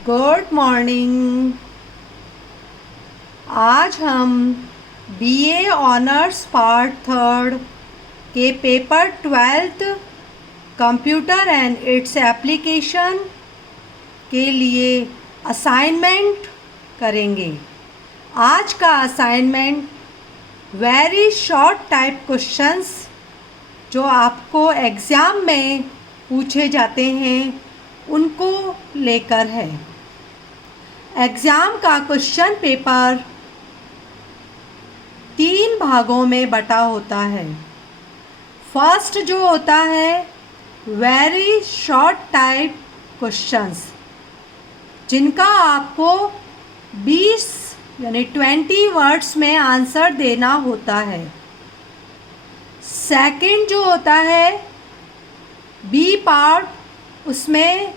Good morning. आज हम BA honours part third के paper 12th computer and its application के लिए असाइनमेंट करेंगे। आज का assignment very short type questions जो आपको एग्ज़ाम में पूछे जाते हैं उनको लेकर है। एग्ज़ाम का क्वेश्चन पेपर 3 भागों में बटा होता है। फर्स्ट जो होता है वेरी शॉर्ट टाइप क्वेश्चंस जिनका आपको 20 यानी 20 वर्ड्स में आंसर देना होता है। सेकंड जो होता है बी पार्ट, उसमें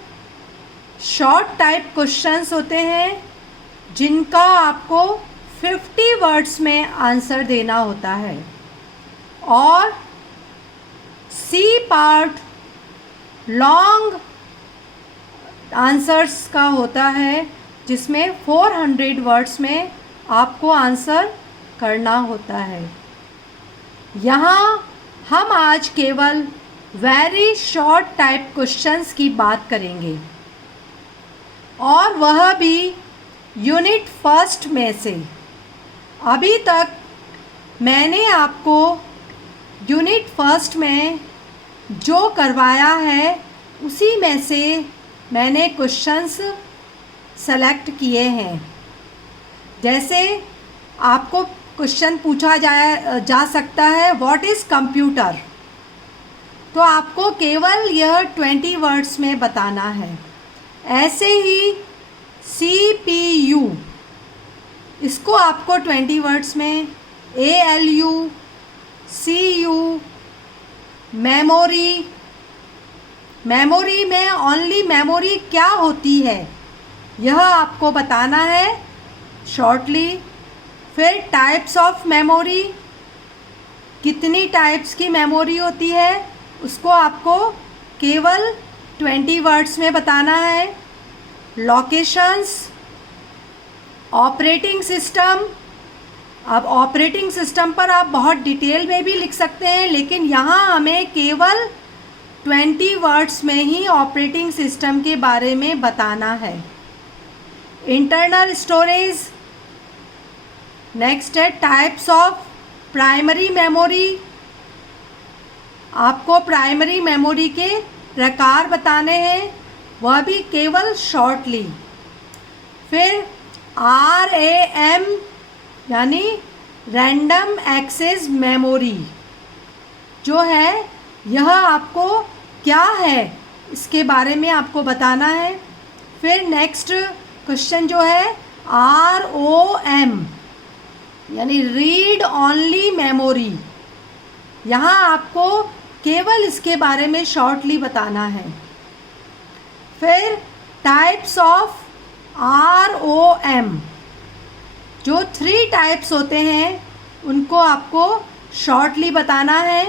शॉर्ट टाइप क्वेश्चंस होते हैं जिनका आपको 50 वर्ड्स में आंसर देना होता है। और सी पार्ट लॉन्ग आंसर्स का होता है जिसमें 400 वर्ड्स में आपको आंसर करना होता है। यहाँ हम आज केवल वेरी शॉर्ट टाइप क्वेश्चंस की बात करेंगे और वह भी यूनिट फर्स्ट में से। अभी तक मैंने आपको यूनिट फर्स्ट में जो करवाया है उसी में से मैंने क्वेश्चंस सेलेक्ट किए हैं। जैसे आपको क्वेश्चन पूछा जा सकता है व्हाट इज़ कंप्यूटर, तो आपको केवल यह 20 वर्ड्स में बताना है। ऐसे ही CPU, इसको आपको 20 वर्ड्स में, ALU, CU, मेमोरी में ओनली मेमोरी क्या होती है यह आपको बताना है शॉर्टली। फिर टाइप्स ऑफ मेमोरी, कितनी टाइप्स की मेमोरी होती है उसको आपको केवल 20 वर्ड्स में बताना है। लोकेशंस, ऑपरेटिंग सिस्टम, अब ऑपरेटिंग सिस्टम पर आप बहुत डिटेल में भी लिख सकते हैं लेकिन यहाँ हमें केवल 20 वर्ड्स में ही ऑपरेटिंग सिस्टम के बारे में बताना है। इंटरनल स्टोरेज, नेक्स्ट है टाइप्स ऑफ प्राइमरी मेमोरी, आपको प्राइमरी मेमोरी के प्रकार बताने हैं वह भी केवल शॉर्टली। फिर RAM यानी रैंडम एक्सेस मेमोरी जो है यह आपको क्या है इसके बारे में आपको बताना है। फिर नेक्स्ट क्वेश्चन जो है ROM यानी रीड ओनली मेमोरी, यहाँ आपको केवल इसके बारे में शॉर्टली बताना है। फिर टाइप्स ऑफ ROM, जो 3 टाइप्स होते हैं उनको आपको शॉर्टली बताना है।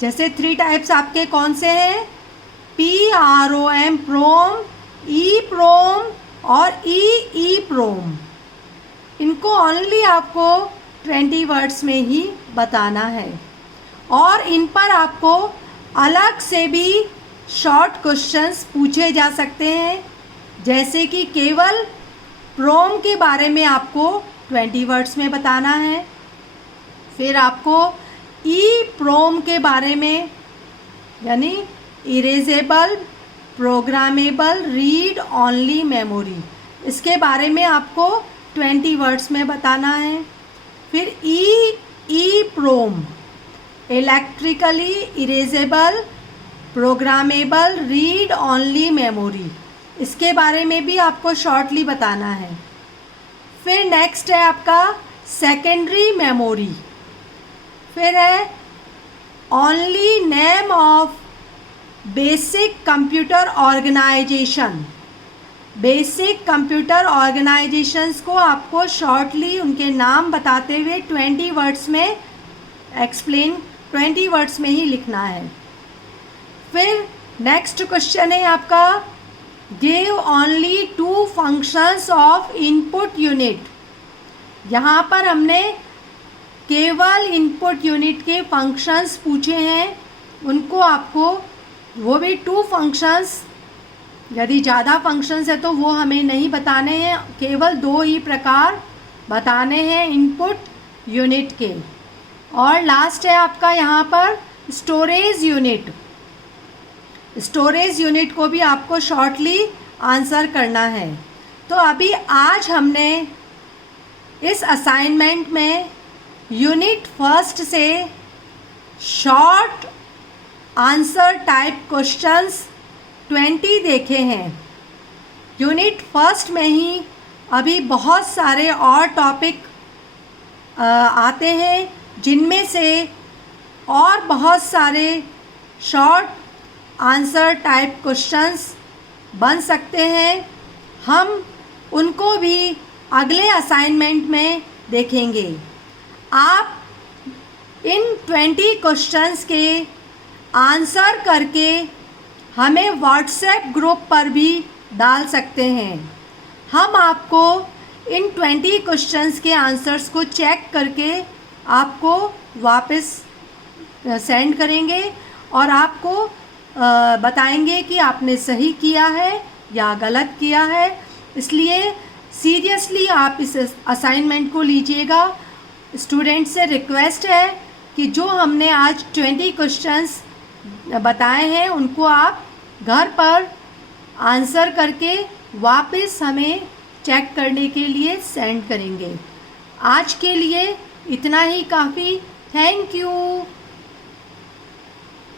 जैसे 3 टाइप्स आपके कौन से हैं, PROM प्रोम, EPROM और EEPROM। इनको ओनली आपको 20 वर्ड्स में ही बताना है। और इन पर आपको अलग से भी शॉर्ट क्वेश्चंस पूछे जा सकते हैं। जैसे कि केवल प्रोम के बारे में आपको 20 वर्ड्स में बताना है। फिर आपको EPROM के बारे में यानी erasable programmable read only memory, इसके बारे में आपको 20 वर्ड्स में बताना है। फिर EEPROM electrically erasable programmable read only memory, इसके बारे में भी आपको शॉर्टली बताना है। फिर नेक्स्ट है आपका सेकेंडरी मेमोरी। फिर है only name of basic computer organisation. Basic computer organisations को आपको शॉर्टली उनके नाम बताते हुए 20 वर्ड्स में एक्सप्लेन 20 वर्ड्स में ही लिखना है। फिर नेक्स्ट क्वेश्चन है आपका give only 2 functions of input unit. यहाँ पर हमने केवल इनपुट यूनिट के फंक्शंस पूछे हैं, उनको आपको वो भी 2 फंक्शंस, यदि ज़्यादा फंक्शंस है तो वो हमें नहीं बताने हैं, केवल 2 ही प्रकार बताने हैं इनपुट यूनिट के। और लास्ट है आपका यहाँ पर स्टोरेज यूनिट। स्टोरेज यूनिट को भी आपको शॉर्टली आंसर करना है। तो अभी आज हमने इस असाइनमेंट में यूनिट फर्स्ट से शॉर्ट आंसर टाइप क्वेश्चंस 20 देखे हैं। यूनिट फर्स्ट में ही अभी बहुत सारे और टॉपिक आते हैं, जिनमें से और बहुत सारे शॉर्ट आंसर टाइप क्वेश्चंस बन सकते हैं। हम उनको भी अगले असाइनमेंट में देखेंगे। आप इन 20 क्वेश्चंस के आंसर करके हमें व्हाट्सएप ग्रुप पर भी डाल सकते हैं। हम आपको इन 20 क्वेश्चंस के आंसर्स को चेक करके आपको वापस सेंड करेंगे और आपको बताएंगे कि आपने सही किया है या गलत किया है। इसलिए सीरियसली आप इस असाइनमेंट को लीजिएगा। स्टूडेंट से रिक्वेस्ट है कि जो हमने आज 20 क्वेश्चंस बताए हैं उनको आप घर पर आंसर करके वापस हमें चेक करने के लिए सेंड करेंगे। आज के लिए इतना ही काफ़ी। Thank you.